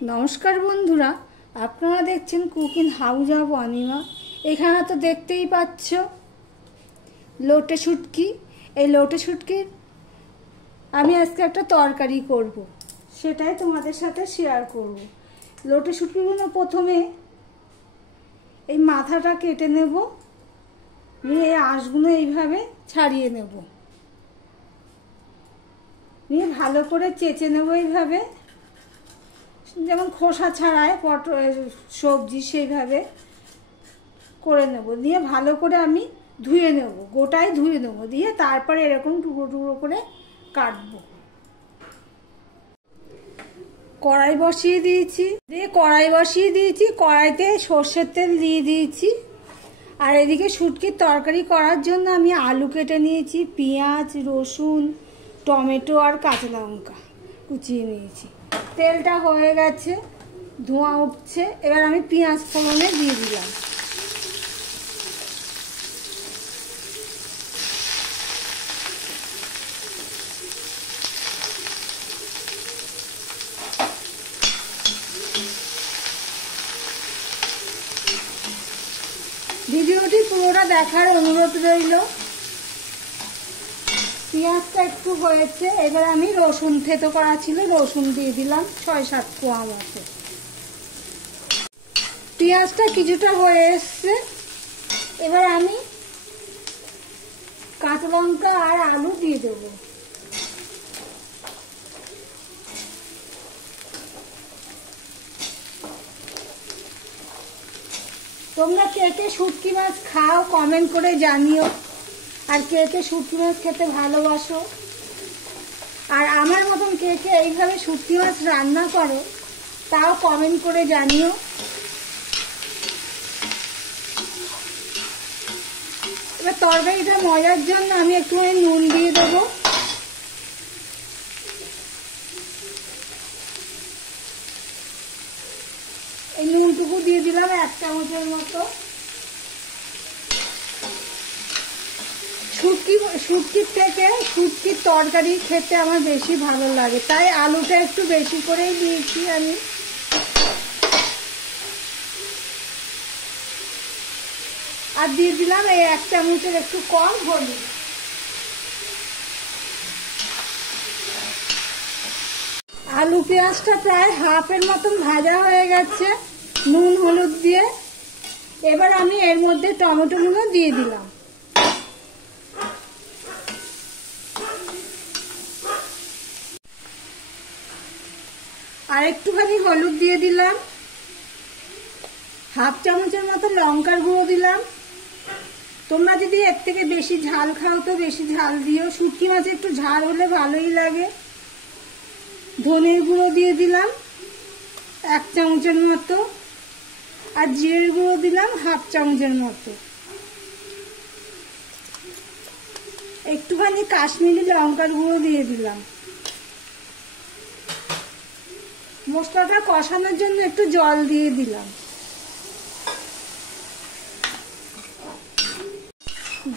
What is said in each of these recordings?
नमस्कार बंधुरा आपनारा देखছেন कुकिंग हाउस ऑफ अनिमा। एखाने तो देखते ही पाচ্ছ लोटे शुटकी। এই লোটে শুটকির আমি আজকে একটা তরকারি করব, সেটাই তোমাদের সাথে শেয়ার করব। লোটে শুটকিগুলো প্রথমে এই মাথাটা কেটে নেব, নিয়ে এই আঁশগুলো এইভাবে ছাড়িয়ে নেব, নিয়ে ভালো করে চেঁচে নেব এইভাবে, যেমন খোসা ছাড়ায় পটল সবজি সেইভাবে করে নেব। দিয়ে ভালো করে আমি ধুয়ে নেব, গোটাই ধুয়ে নেব, দিয়ে তারপরে এরকম টুকরো টুকরো করে কাটবো। কড়াই বসিয়ে দিয়েছি, কড়াইতে সর্ষের তেল দিয়ে দিয়েছি। আর এদিকে শুটকির তরকারি করার জন্য আমি আলু কেটে নিয়েছি, পেঁয়াজ, রসুন, টমেটো আর কাঁচা লঙ্কা কুচিয়ে নিয়েছি। তেলটা হয়ে গেছে, ধোঁয়া উঠছে, এবার আমি পেঁয়াজ ফোড়নে দিয়ে দিলাম। ভিডিওটি পুরোটা দেখার অনুরোধ রইল। পেঁয়াজটা একটু হয়েছে, এবার আমি রসুন থেতো করা ছিল, রসুন দিয়ে দিলাম 6-7 কোয়া মতো। পেঁয়াজটা কিছুটা হয়ে এসছে, এবার আমি কাঁচা লঙ্কা আর আলু দিয়ে দেব। তোমরা কে কে শুটকি মাছ খাও কমেন্ট করে জানিও, আর কে কে শুটকি মাছ খেতে ভালোবাসো, আর আমার মতন কে কে এইভাবে শুটকি মাছ রান্না করো তাও কমেন্ট করে জানিও। এবার তরকারিটা মজার জন্য আমি একটুখানি নুন দিয়ে দেবো। এই নুনটুকু দিয়ে দিলাম 1 চামচের মতো। শুটকির থেকে শুটকির তরকারি খেতে আমার বেশি ভালো লাগে, তাই আলুটা একটু বেশি করেই দিয়েছি আমি। আর দিয়ে দিলাম এই 1 চামচের একটু কম হলুদ। আলু পেঁয়াজটা প্রায় হাফের মতন ভাজা হয়ে গেছে নুন হলুদ দিয়ে। এবার আমি এর মধ্যে টমেটোগুলো দিয়ে দিলাম। আর একটুখানি হলুদ দিয়ে দিলাম, 1/2 চামচের মতো লঙ্কার গুঁড়ো দিলাম। তোমরা যদি এর থেকে বেশি ঝাল খাও তো বেশি ঝাল দিও, শুটকি মাছে একটু ঝাল হলে ভালোই লাগে। ধনের গুঁড়ো দিয়ে দিলাম 1 চামচের মতো, আর জিরের গুঁড়ো দিলাম 1/2 চামচের মতো। একটুখানি কাশ্মীরি লঙ্কার গুঁড়ো দিয়ে দিলাম। মশলাটা কষানোর জন্য একটু জল দিয়ে দিলাম।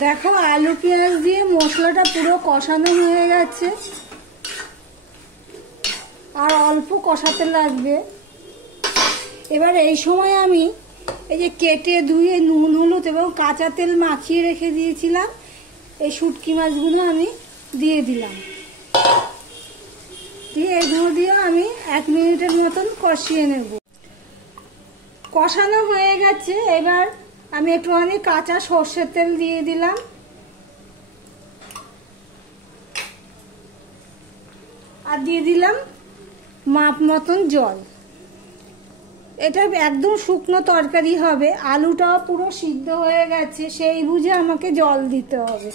দেখো আলু পেঁয়াজ দিয়ে মশলাটা পুরো কষানো হয়ে গেছে, আর অল্প কষাতে লাগবে। এবার এই সময় আমি এই যে কেটে ধুয়ে নুন হলুদ এবং কাঁচা তেল মাখিয়ে রেখে দিয়েছিলাম এই শুটকি মাছগুলো আমি দিয়ে দিলাম। দিয়ে এগুলো দিয়ে আমি 1 মিনিটের মতন কষিয়ে নেব। কষানো হয়ে গেছে, এবার আমি একটুখানি কাঁচা সর্ষের তেল দিয়ে দিলাম। আর দিয়ে দিলাম মাপ মতন জল। এটা একদম শুকনো তরকারি হবে, আলুটাও পুরো সিদ্ধ হয়ে গেছে, সেই বুঝে আমাকে জল দিতে হবে।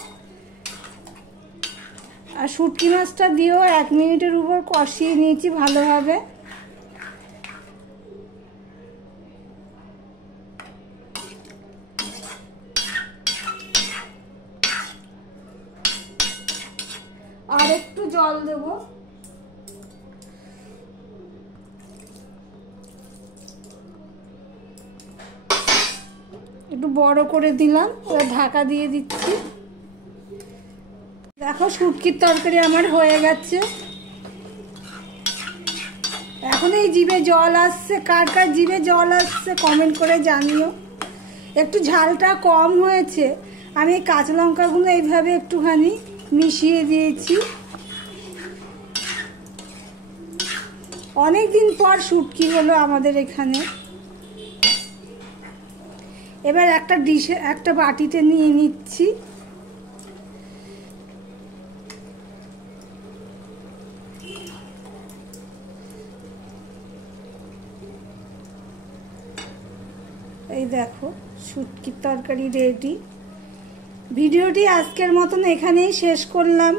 আর শুটকি মাছটা দিয়েও 1 মিনিটের উপর কষিয়ে নিয়েছি ভালোভাবে। আর একটু জল দেবো। একটু বড় করে দিলাম, এবার ঢাকা দিয়ে দিচ্ছি। দেখো শুটকির তরকারি আমার হয়ে গেছে। এখন এখনই জিভে জল আসছে। কার কার জিভে জল আসছে কমেন্ট করে জানিও। একটু ঝালটা কম হয়েছে। আমি কাঁচা লঙ্কাগুলো এইভাবে একটুখানি মিশিয়ে দিয়েছি। অনেক দিন পর শুটকি হলো আমাদের এখানে। এবার একটা ডিশে, একটা বাটিতে নিয়ে নিচ্ছি। এই দেখো শুটকির তরকারি রেডি। ভিডিওটি আজকের মতন এখানেই শেষ করলাম।